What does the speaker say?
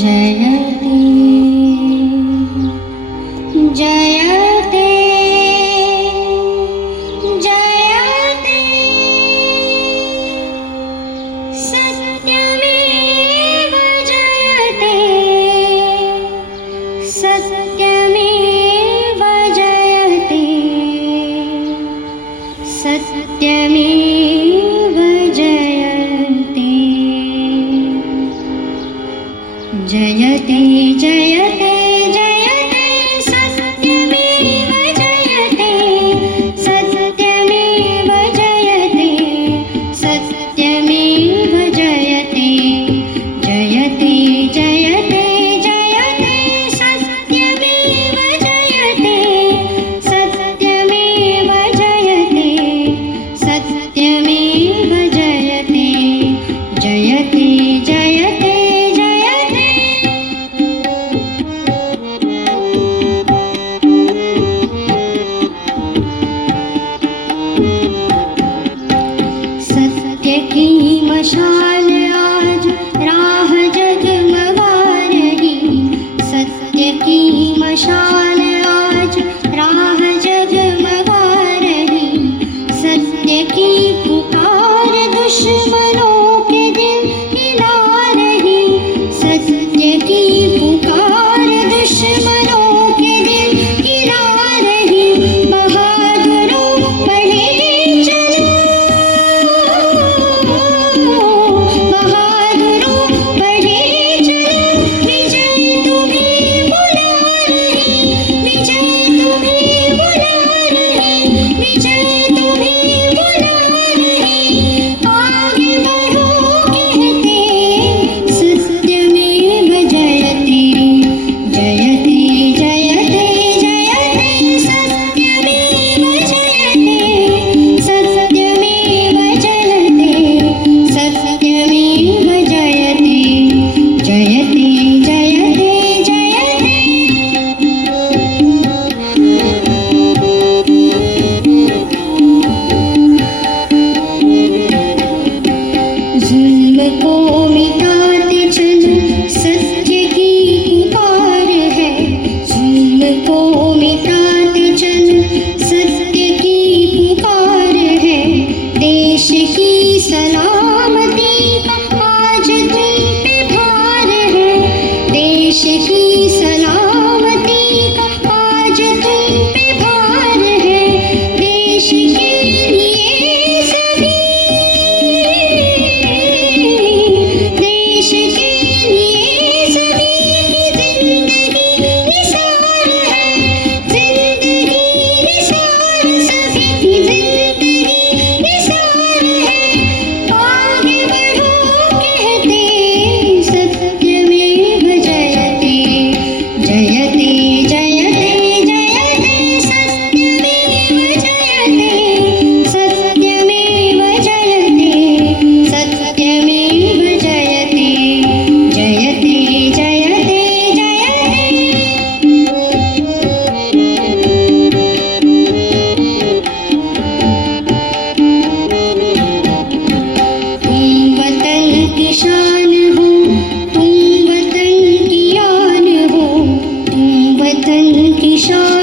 जयते जयते जयते सत्यमेव जयते सत्यमेव जयते सत्यमेव जयते जयते जयते जयते सत्यमेव जयते सत्यमेव जयते सत्यमेव जयते जयते जयते जयते सत्यमेव जयते सत्यमेव जयते सत्यमेव जयते जयते जयते सत्य की मशाल आज राह जगमगा रही सत्य की मशाल आज राह जगमगा रही सत्य की पुकार दुश्मनों के दिल हिला रही सत्य की पुकार दुश्मनों के दिल हिला रही बहादुरों पढ़े चलो बहादुरों पढ़े चलो विजय तुम्हें बुला रही विजय तुम्हें बुला रही विजय तुम्हें बुला रही आगे बढ़ो कहते सत्यमेव जयते जयते जयते जयते सत्यमेव जयते सत्यमेव जयते सत्यमेव जयते जयते जयते जयते जुल्म को मिटाते चल सत्य की पुकार है जुल्म को मिटाते चल सत्य की पुकार है देश की सलामती का आज तुम पे भार है देश की सलामती का आज तुम पे भार है देश के लिए सभी देश के लिए सभी की जिंदगी निसार है जिंदगी निसार सभी की जिंदगी निसार है आगे बढ़ो कहते सत्यमेव जयते जयते जयते जयते सत्यमेव जयते सत्यमेव जयते सत्यमेव जयते जयते जयते जयते तुम वतन की शान हो तुम वतन की आन हो तुम वतन की शान